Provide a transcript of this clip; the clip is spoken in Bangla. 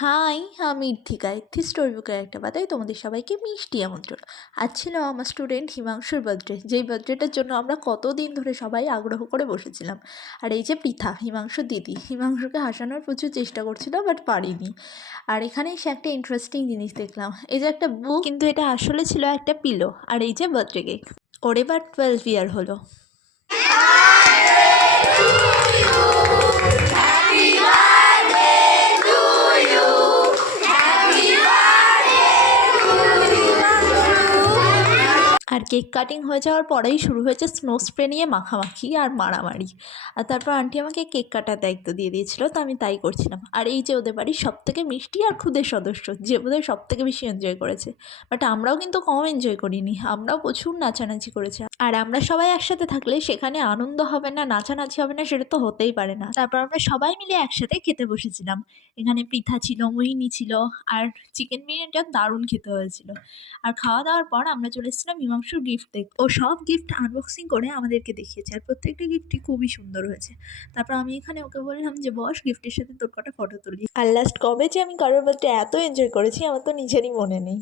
হাই, আমি ইথিকা। স্টোরি বুকের একটা পাতায় তোমাদের সবাইকে মিষ্টি আমন্ত্রণ। আজ ছিল আমার স্টুডেন্ট হিমাংশুর বার্থডে, যেই বার্থডেটার জন্য আমরা কতদিন ধরে সবাই আগ্রহ করে বসেছিলাম। আর এই যে পৃথা, হিমাংশুর দিদি, হিমাংশুকে হাসানোর প্রচুর চেষ্টা করছিল, বাট পারিনি। আর এখানে এসে একটা ইন্টারেস্টিং জিনিস দেখলাম, এই যে একটা বুক, কিন্তু এটা আসলে ছিল একটা পিলো। আর এই যে বার্থডে কেক, ওর এবার 12 ইয়ার হলো। আর কেক কাটিং হয়ে যাওয়ার পরেই শুরু হয়েছে স্নো স্প্রে নিয়ে মাখামাখি আর মারামারি। আর তারপর আন্টি আমাকে কেক কাটার দায়িত্ব দিয়ে দিয়েছিল, তো আমি তাই করছিলাম। আর এই যে ওদের বাড়ির সবথেকে মিষ্টি আর ক্ষুদের সদস্য, যে বোধহয় সবথেকে বেশি এনজয় করেছে। বাট আমরাও কিন্তু কম এনজয় করিনি, আমরাও প্রচুর নাচানাচি করেছি। আর আমরা সবাই একসাথে থাকলে সেখানে আনন্দ হবে না, নাচানাচি হবে না, সেটা তো হতেই পারে না। তারপর আমরা সবাই মিলে একসাথে খেতে বসেছিলাম। এখানে পৃথা ছিল, মোহিনী ছিল, আর চিকেন বিরিয়ানিটা দারুণ খেতে হয়েছিল। আর খাওয়া দাওয়ার পর আমরা চলে এসেছিলাম হিমাংশুর গিফট দেখতে। ও সব গিফট আনবক্সিং করে আমাদেরকে দেখিয়েছে, আর প্রত্যেকটা গিফটই খুবই সুন্দর হয়েছে। তারপর আমি এখানে ওকে বললাম যে বস, গিফটের সাথে তোর কটা ফটো তুলি। আর লাস্ট কবে যে আমি কারোর বার্থডে এত এনজয় করেছি আমার তো নিজেরই মনে নেই।